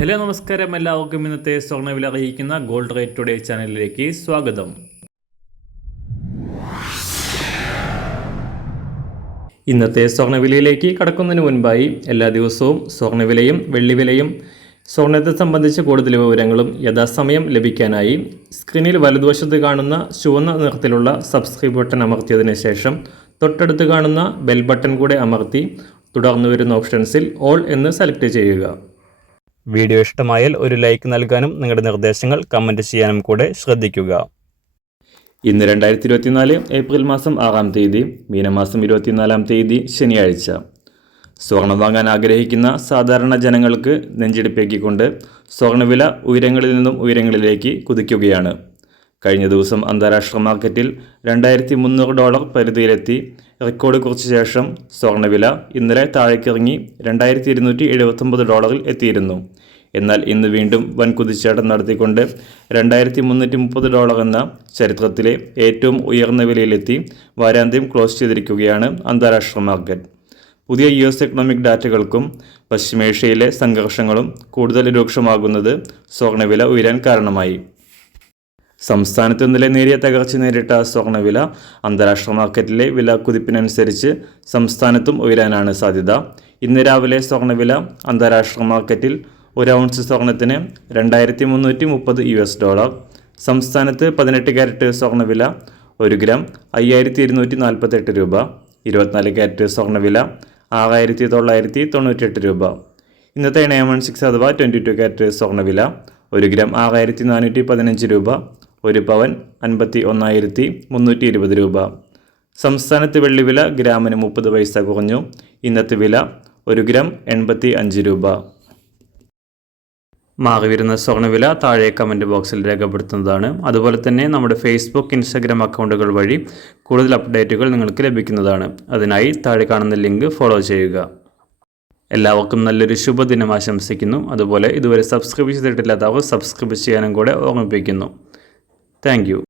Hello നമസ്കാരം, എല്ലാവർക്കും ഇന്നത്തെ സ്വർണ്ണവില അറിയിക്കുന്ന ഗോൾഡ് റേറ്റ് ടുഡേ ചാനലിലേക്ക് സ്വാഗതം. ഇന്നത്തെ സ്വർണ്ണവിലയിലേക്ക് കടക്കുന്നതിന് മുൻപായി എല്ലാ ദിവസവും സ്വർണ്ണവിലയും വെള്ളിവിലയും സ്വർണ്ണത്തെ സംബന്ധിച്ച കൂടുതൽ വിവരങ്ങളും യഥാസമയം ലഭിക്കാനായി സ്ക്രീനിൽ വലതുവശത്ത് കാണുന്ന ചുവന്ന നിറത്തിലുള്ള സബ്സ്ക്രൈബ് ബട്ടൺ അമർത്തിയതിനു ശേഷം തൊട്ടടുത്ത് കാണുന്ന ബെൽ ബട്ടൺ കൂടെ അമർത്തി തുടർന്ന് വരുന്ന ഓപ്ഷൻസിൽ ഓൾ എന്ന് സെലക്ട് ചെയ്യുക. വീഡിയോ ഇഷ്ടമായാൽ ഒരു ലൈക്ക് നൽകാനും നിങ്ങളുടെ നിർദ്ദേശങ്ങൾ കമൻറ്റ് ചെയ്യാനും കൂടെ ശ്രദ്ധിക്കുക. ഇന്ന് 2024 ഏപ്രിൽ മാസം 6-ാം തീയതി, മീനമാസം 24-ാം തീയതി ശനിയാഴ്ച. സ്വർണം വാങ്ങാൻ ആഗ്രഹിക്കുന്ന സാധാരണ ജനങ്ങൾക്ക് നെഞ്ചിടിപ്പേക്കിക്കൊണ്ട് സ്വർണ്ണവില ഉയരങ്ങളിൽ നിന്നും ഉയരങ്ങളിലേക്ക് കുതിക്കുകയാണ്. കഴിഞ്ഞ ദിവസം അന്താരാഷ്ട്ര മാർക്കറ്റിൽ $2,300 പരിധിയിലെത്തി റെക്കോർഡ് കുറിച്ച ശേഷം സ്വർണ്ണവില ഇന്നലെ താഴേക്കിറങ്ങി $2,279 എത്തിയിരുന്നു. എന്നാൽ ഇന്ന് വീണ്ടും വൻ കുതിച്ചാട്ടം നടത്തിക്കൊണ്ട് $2,330 എന്ന ചരിത്രത്തിലെ ഏറ്റവും ഉയർന്ന വിലയിലെത്തി വാരാന്ത്യം ക്ലോസ് ചെയ്തിരിക്കുകയാണ് അന്താരാഷ്ട്ര മാർക്കറ്റ്. പുതിയ US എക്കണോമിക് ഡാറ്റകൾക്കും പശ്ചിമേഷ്യയിലെ സംഘർഷങ്ങളും കൂടുതൽ രൂക്ഷമാകുന്നത് സ്വർണ്ണവില ഉയരാൻ കാരണമായി. സംസ്ഥാനത്ത് ഇന്നലെ നേരിയ തകർച്ച നേരിട്ട സ്വർണ്ണവില അന്താരാഷ്ട്ര മാർക്കറ്റിലെ വില കുതിപ്പിനനുസരിച്ച് സംസ്ഥാനത്തും ഉയരാനാണ് സാധ്യത. ഇന്ന് രാവിലെ സ്വർണ്ണവില അന്താരാഷ്ട്ര മാർക്കറ്റിൽ 1 ഔൺസ് സ്വർണത്തിന് $2,330, സംസ്ഥാനത്ത് 18 കാരറ്റ് സ്വർണ്ണവില 1 ഗ്രാം $5,248, 24 കാരറ്റ് സ്വർണ്ണവില $6,998. ഇന്നത്തെ 916 അഥവാ 22 കാരറ്റ് സ്വർണ്ണവില 1 ഗ്രാം $6,415, 1 പവൻ $51,320. സംസ്ഥാനത്ത് വെള്ളിവില ഗ്രാമിന് 30 പൈസ കുറഞ്ഞു. ഇന്നത്തെ വില 1 ഗ്രാം $85. മാറിവരുന്ന സ്വർണ്ണവില താഴെ കമൻറ്റ് ബോക്സിൽ രേഖപ്പെടുത്തുന്നതാണ്. അതുപോലെ തന്നെ നമ്മുടെ ഫേസ്ബുക്ക്, ഇൻസ്റ്റാഗ്രാം അക്കൗണ്ടുകൾ വഴി കൂടുതൽ അപ്ഡേറ്റുകൾ നിങ്ങൾക്ക് ലഭിക്കുന്നതാണ്. അതിനായി താഴെ കാണുന്ന ലിങ്ക് ഫോളോ ചെയ്യുക. എല്ലാവർക്കും നല്ലൊരു ശുഭദിനം ആശംസിക്കുന്നു. അതുപോലെ ഇതുവരെ സബ്സ്ക്രൈബ് ചെയ്തിട്ടില്ലാത്തവർ സബ്സ്ക്രൈബ് ചെയ്യാനും കൂടെ ഓർമ്മിപ്പിക്കുന്നു. Thank you.